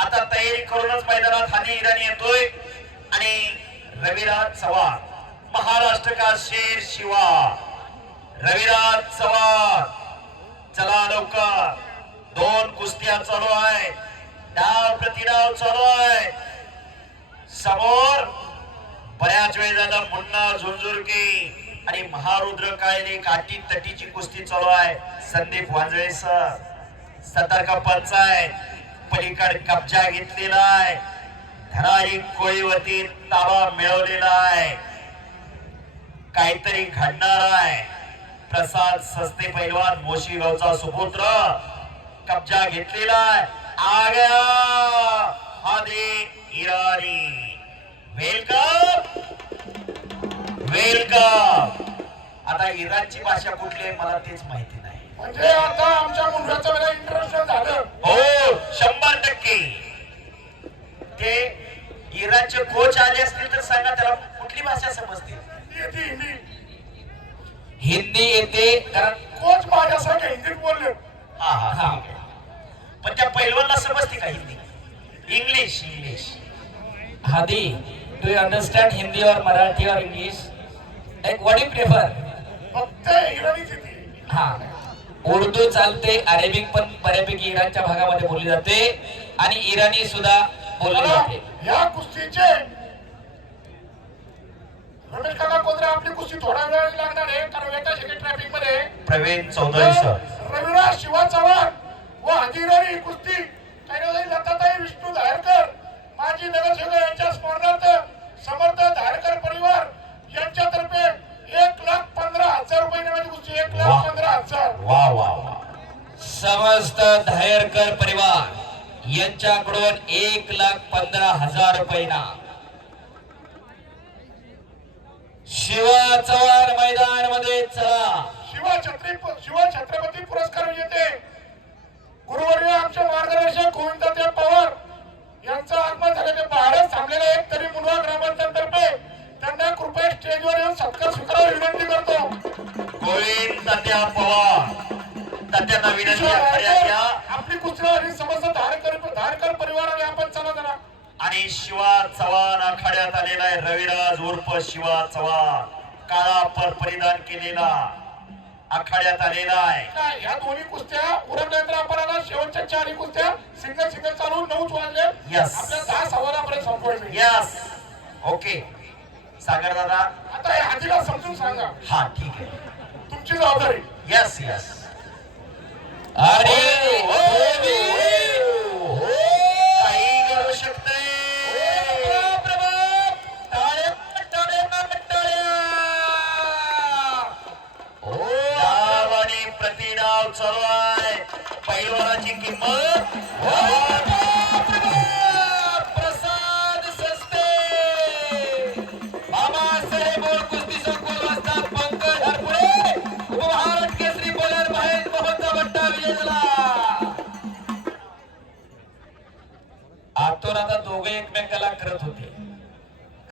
आता तयारी करूनच मैदानात हानी इराणी येतोय. आणि रविराज चव्हाण महाराष्ट्र का शेर शिवा. रविराज चव्हाण चला लवकर. दोन कुस्त्या चालू आहे. डाव प्रतिडाव चालू आहे. समोर बऱ्याच वेळ झाला मुन्ना झुंझुरके आणि महारुद्र कायले काठी तटीची कुस्ती चालू आहे. संदीप वांजळे सर सतर्क पंचायत पलीकड कब्जा घेतलेला आहे धनारी कोळीवरती ताबा मिळवलेला आहे काहीतरी घडणार आहे. प्रसाद सस्ते पैलवान मोशी गावचा सुपुत्र कब्जा घेतलेला आहे आ गया हादे इराणी. वेलकम! वेलकम! आता इराणची भाषा कुठली आहे मला तेच माहिती म्हणजे आता आमच्या मुलाचं मला इंटरेस्ट झालं. हो शंभर टक्के. ते इराणचे कोच आले असतील तर सांगा त्याला कुठली भाषा समजते? येते हिंदी. हिंदी येते कारण कोच माझ्यासाठी हिंदीत बोलले. हा हा आहे. पण त्या पैलवानला समजते का Hindi? English English. do you understand Hindi or Marathi or English? Like what do you prefer? फक्त इराणीच येते. हा. उर्दू चालते अरेबिक पण बऱ्यापैकी इराणच्या भागामध्ये बोलली जाते आणि इराणी सुद्धा बोलली जाते. या कुस्तीचे. रमेश काका कोंद्रे आपली कुस्ती थोडा वेळ लागणार आहे कारण वेटा शेके ट्रॅफिकमध्ये. प्रवीण चौधरी सर. रविराज शिवा चव्हाण व हजीराणी कुस्ती. काही लताताई विष्णू धारकर माजी नगरसेवक यांच्या स्मरणार्थ समर्थ धारकर परिवार यांच्यातर्फे एक लाख पंधरा हजार रुपये कुस्ती एक. लाख पंधरा वा वा वा समस्त धायरकर परिवार यांच्याकडून एक लाख पंधरा हजार रुपये ना. शिवा चव्हाण मैदानमध्ये चला. शिवा छत्री शिवा छत्रपती पुरस्कार विजेते गुरुवर्य आमचे मार्गदर्शक गोविंद पवार यांचा आगमन झाल्याने भारत थांबलेले एक तरी मुलगा ग्रामस्थांतर्फे त्यांना कृपया स्टेजवर येऊन सत्कार स्वीकारावा विनंती करतो. गोविंद तात्या पवार. तात्यांना विनंती घ्या आपली आणि समस्त धारकर धारकर परिवाराने आपण चला जरा. आणि शिवा चव्हाण आखाड्यात आलेला आहे. रविराज उर्फ शिवा चव्हाण. काळा पर परिधान केलेला आखाड्यात आलेला आहे. ह्या दोन्ही कुस्त्या उरल्यानंतर आपण आता शेवटच्या चारही कुस्त्या सिंगल सिंगल चालून नऊच वाजले. Yes. आपल्या दहा सव्वापर्यंत संपवायचे. यस ओके सागर दादा. आता हे हातीला समजून सांगा. हा ठीक आहे. तुमची जबाबदारी यस यस अरे काही घडू शकतंय टाळ्या, टाळ्या, टाळ्या. डाव आणि प्रतिडाव चालू आहे पैलवानाची किंमत आतून आता दोघे एकमेकाला करत होते.